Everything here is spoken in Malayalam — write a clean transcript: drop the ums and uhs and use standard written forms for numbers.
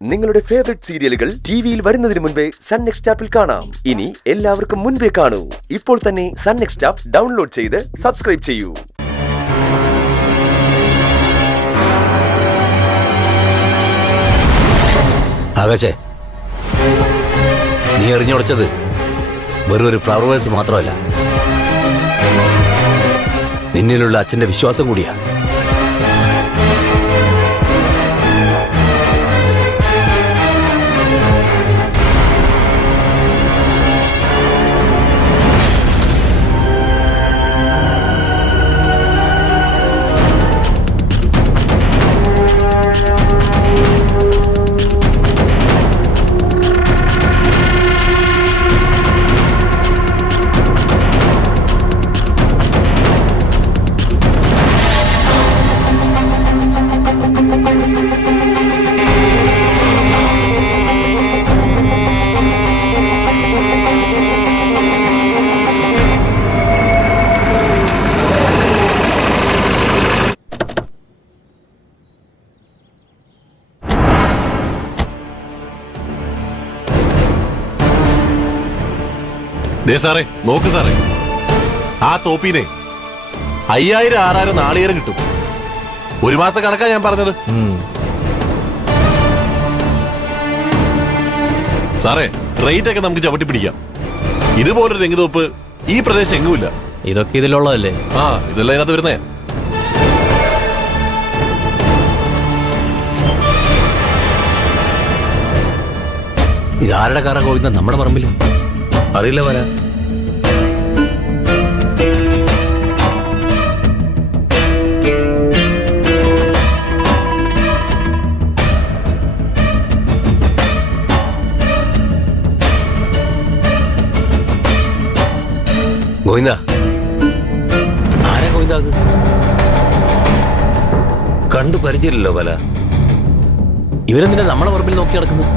നിങ്ങളുടെ ഫേവറേറ്റ് സീരിയലുകൾ ടിവിയിൽ വരുന്നതിന് മുൻപേ സൺ നെക്സ്റ്റ് ആപ്പിൽ കാണാം. ഇനി എല്ലാവർക്കും മുൻപേ കാണൂ. ഇപ്പോൾ തന്നെ സൺ നെക്സ്റ്റ് ആപ്പ് ഡൗൺലോഡ് ചെയ്ത് സബ്സ്ക്രൈബ് ചെയ്യൂ. ആകാശേ, നീ എറിഞ്ഞുടച്ചത് വെറും ഒരു ഫ്ലവർ വേഴ്സ് മാത്രമല്ല, നിന്നിലുള്ള അച്ഛന്റെ വിശ്വാസം കൂടിയാ. സാറേ നോക്ക് സാറേ, ആ തോപ്പിനെ 5000 6000 നാളികേരം കിട്ടും. ഒരു മാസം കണക്കാ ഞാൻ പറഞ്ഞത്. സാറേ റേറ്റ് ഒക്കെ നമുക്ക് ചവിട്ടി പിടിക്കാം. ഇതുപോലൊരു തെങ്ങ് തോപ്പ് ഈ പ്രദേശം എങ്ങുമില്ല. ഇതൊക്കെ ഇതിലുള്ളതല്ലേ? ആ, ഇതെല്ലാം ഇതിനകത്ത് വരുന്നേ. ഇതാരുടെ കാറാ ഗോവിന്ദ നമ്മുടെ പറമ്പിൽ? അറിയില്ല വരാ. ഗോവിന്ദ, ആരാ ഗോവിന്ദ അത്? കണ്ടു പരിചയമില്ലല്ലോ പല. ഇവരെന്തിനാ നമ്മളെ പറമ്പിൽ നോക്കി നടക്കുന്നത്?